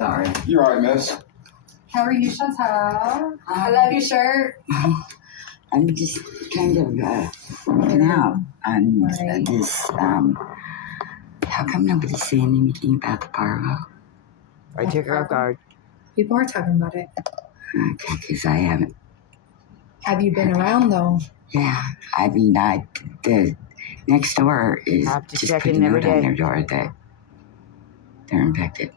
Sorry. You're all right, miss. How are you, Chantal? I love your shirt. I'm just kind of looking out on this. How come nobody's saying anything about the parvo? I took her off guard. People are talking about it. Okay, because I haven't. Have you been around, though? Yeah, I mean, the next door is Have to just check put a in every note on day. their door that they're infected.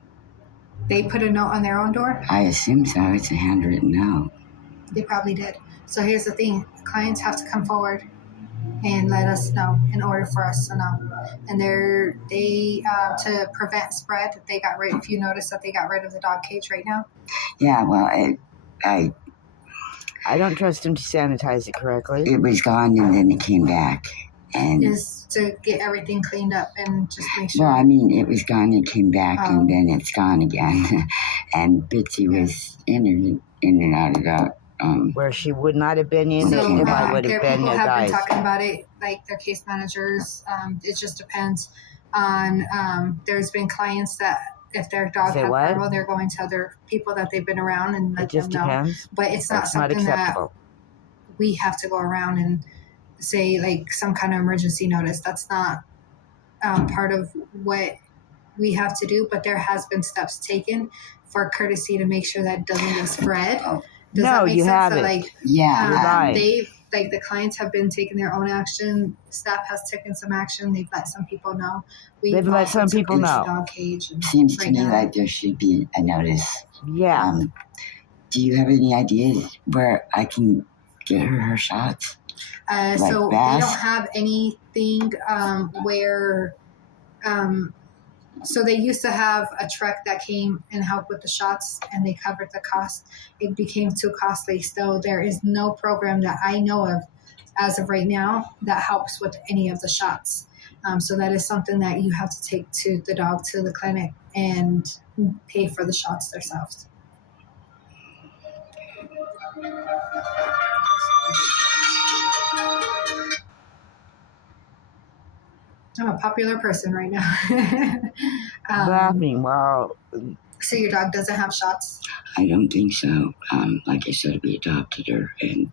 They put a note on their own door? I assume so. It's a handwritten note. They probably did. So here's the thing. Clients have to come forward and let us know in order for us to know. And to prevent spread, they got rid, if you notice that they got rid of the dog cage right now. Yeah, well, I don't trust him to sanitize it correctly. it was gone and then it came back. And Is to get everything cleaned up and just make sure. well, I mean, it was gone, it came back, and then it's gone again. And Bitsy was in and out. Where she would not have been in So, if I would their have been people there, have been guys. talking about it, like their case managers. It just depends on. There's been clients that if their dog Say has what? parvo, they're going to other people that they've been around and It let just them know. depends. But it's not That's not something that acceptable. we have to go around and say like some kind of emergency notice. That's not part of what we have to do. But there has been steps taken for courtesy to make sure that it doesn't get spread. Does No, that make you sense? haven't. That, like, Yeah. You're right. They've like the clients have been taking their own action. Staff has taken some action. They've let some people know. They've let also some took people the know. Dog cage. And Seems to right me now, like there should be a notice. Yeah. Do you have any ideas where I can get her shots? so Bass? they don't have anything where. So they used to have a truck that came and helped with the shots, and they covered the cost. It became too costly, so there is no program that I know of as of right now that helps with any of the shots. So that is something that you have to take to the dog to the clinic and pay for the shots themselves. I'm a popular person right now. Laughing. Wow. So your dog doesn't have shots? I don't think so. Like I said, we adopted her, and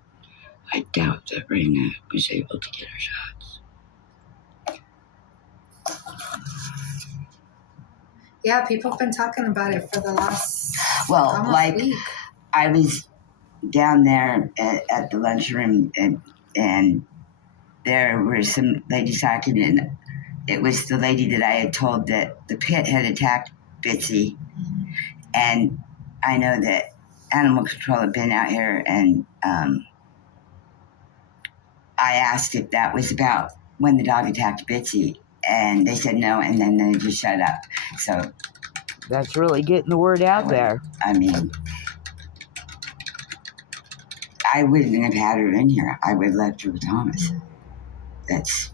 I doubt that Raina was able to get her shots. Yeah, people have been talking about it for the last almost week. I was down there at the lunchroom, and there were some ladies talking, and it was the lady that I had told that the pit had attacked Bitsy. And I know that animal control had been out here, and I asked if that was about when the dog attacked Bitsy, and they said no, and then they just shut up. So that's really getting the word out there. I mean, I wouldn't have had her in here. I would have left her with Thomas. That's...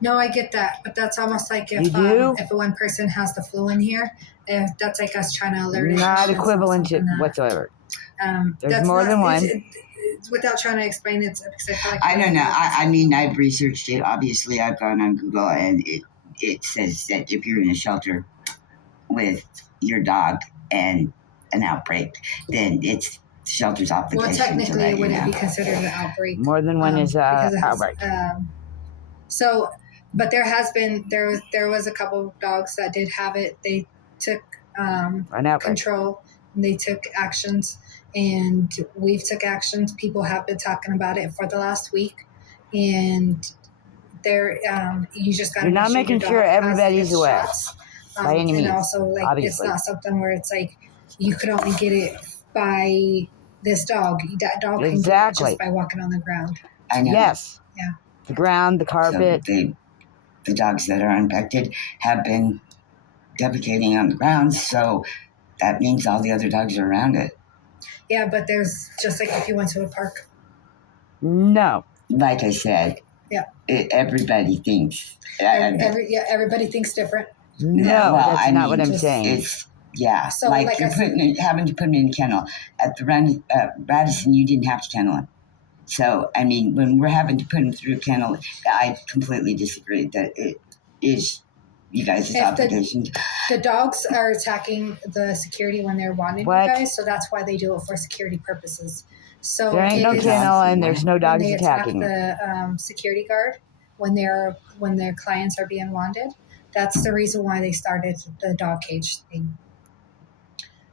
No, I get that, but that's almost like if one person has the flu in here, that's like us trying to alert. Not equivalent to whatsoever. There's more than one. Without trying to explain it, because I feel like I don't know. I mean, I've researched it. Obviously, I've gone on Google, and it says that if you're in a shelter with your dog and an outbreak, then it's shelter's obligation. Well, technically, it wouldn't be considered an outbreak. More than one is outbreak. So, but there was a couple of dogs that did have it. They took control, and they took actions, and we've took actions. People have been talking about it for the last week, and you just got to. You're not making sure everybody's aware. By any means. And also, like, obviously. It's not something where it's like you could only get it by this dog. That dog can get it just by walking on the ground. I know. Yes. Yeah. The ground, the carpet. So the dogs that are infected have been defecating on the ground, so that means all the other dogs are around it. Yeah, but there's just like if you went to a park. No. Like I said. Yeah. Everybody thinks. Everybody thinks different. No, that's not what I'm saying. It's so like you're having to put him in a kennel. At the Radisson, you didn't have to kennel him. So, I mean, when we're having to put him through a kennel, I completely disagree that it is you guys' If the- obligation. The dogs are attacking the security when they're wanted, What? you guys. So that's why they do it for security purposes. So There ain't it no is- kennel and there's no when dogs they attack attacking. the security guard when their clients are being wanted. That's the reason why they started the dog cage thing.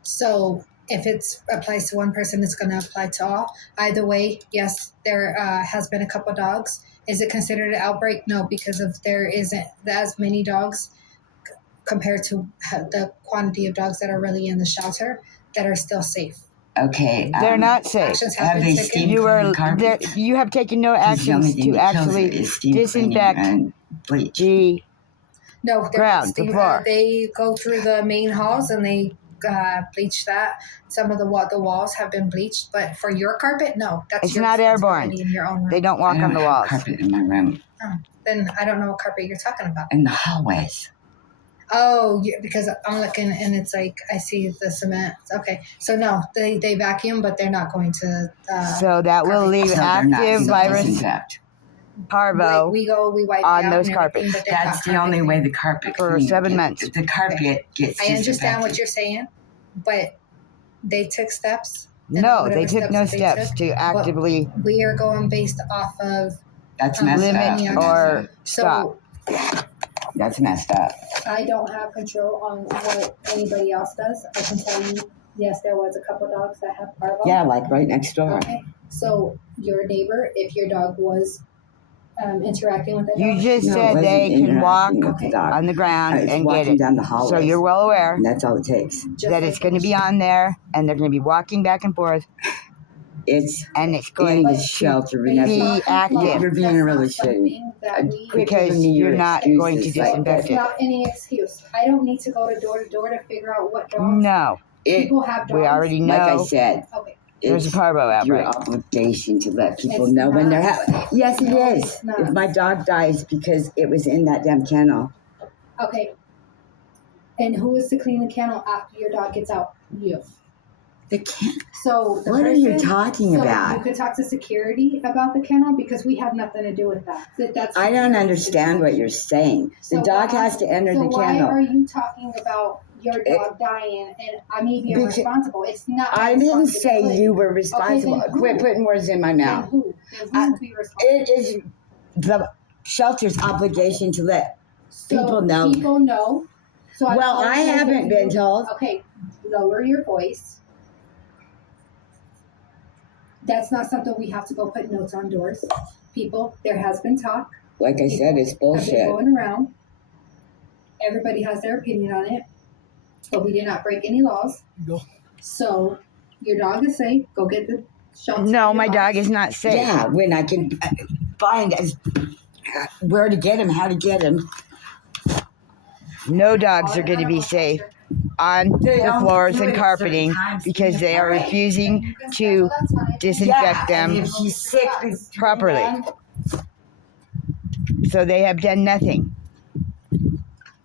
So if it applies to one person, it's going to apply to all. Either way, yes, there has been a couple dogs. Is it considered an outbreak? No, because of there isn't as many dogs compared to the quantity of dogs that are really in the shelter that are still safe. Okay. They're not safe. Actions Have been they taken. steamed You cleaned are the carpet? there. You have taken no 'Cause the only actions thing to that kills actually it is steam cleaning disinfect and bleach. the No, they're ground, not the steam. floor. They go through the main halls and they bleach that. Some of the walls have been bleached, but for your carpet, no. That's It's your not airborne. responsibility in your own room. They don't walk I on the don't have walls. carpet in my room. Then I don't know what carpet you're talking about. In the hallways. Oh, because I'm looking and it's like I see the cement. Okay, so no, they vacuum, but they're not going to. So that will carpet. leave So they're not active gonna virus disinfect. parvo. we wipe on it out those and everything, carpets. but they're That's not the only carpet way the carpet For clean 7 gets- months. The carpet gets I understand what disinfected. you're saying, but they took steps. and No, whatever they took no that they steps took, to actively we are going based off of That's messed limit up. or stop. so That's messed up. I don't have control on what anybody else does. I can tell you, yes, there was a couple dogs that have parvo. Yeah, like right next door. Okay, so your neighbor, if your dog was interacting with the You dog, just No, it said wasn't they can walk interacting with the dog. on the ground I was and get walking it. down the hallway. So you're well aware And that's all it takes. just that like it's going to be on there and they're going to be walking back and forth It's and it's in going the to shelter. Based Vanessa. be off of active. law, You're being that's not really something that we- Quit because giving me your you're not going to excuses like disinfect that. It's it. not any excuse. I don't need to go to door to figure out what dogs. No, People have dogs. we already Like I know said, Okay. there's a it's parvo your outbreak. obligation to let people It's know when they're not. having. Yes, it No, is. it's not. If my dog dies because it was in that damn kennel, Okay. And who is to clean the kennel after your dog gets out? You. the kennel. So the What are you person- talking so about? you could talk to security about the kennel because we have nothing to do with that. That's I don't understand what you're saying. The So dog why- has to enter So the why kennel. are you talking about your dog dying and I may be Because- responsible? It's not. my I didn't say responsibility. you were responsible. then who? Quit putting words in my Then mouth. who? Then who be responsible? It is the shelter's obligation to let people know. People know. So Well, I apologize haven't if been you- told. Okay, lower your voice. That's not something we have to go put notes on doors. People, there has been talk. Like I said, it's Have been bullshit. going around. Everybody has their opinion on it, but we did not break any laws. Go. So your dog is safe. Go get the shelter. No, my dog is not safe. Yeah, when I can find where to get him, how to get him. No dogs are going to be safe on the floors and carpeting because they are refusing to disinfect them And if he's sick, properly. So they have done nothing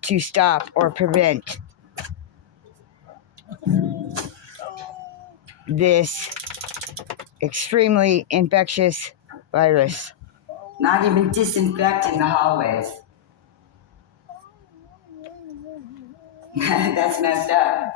to stop or prevent this extremely infectious virus. not even disinfecting the hallways. That's messed up.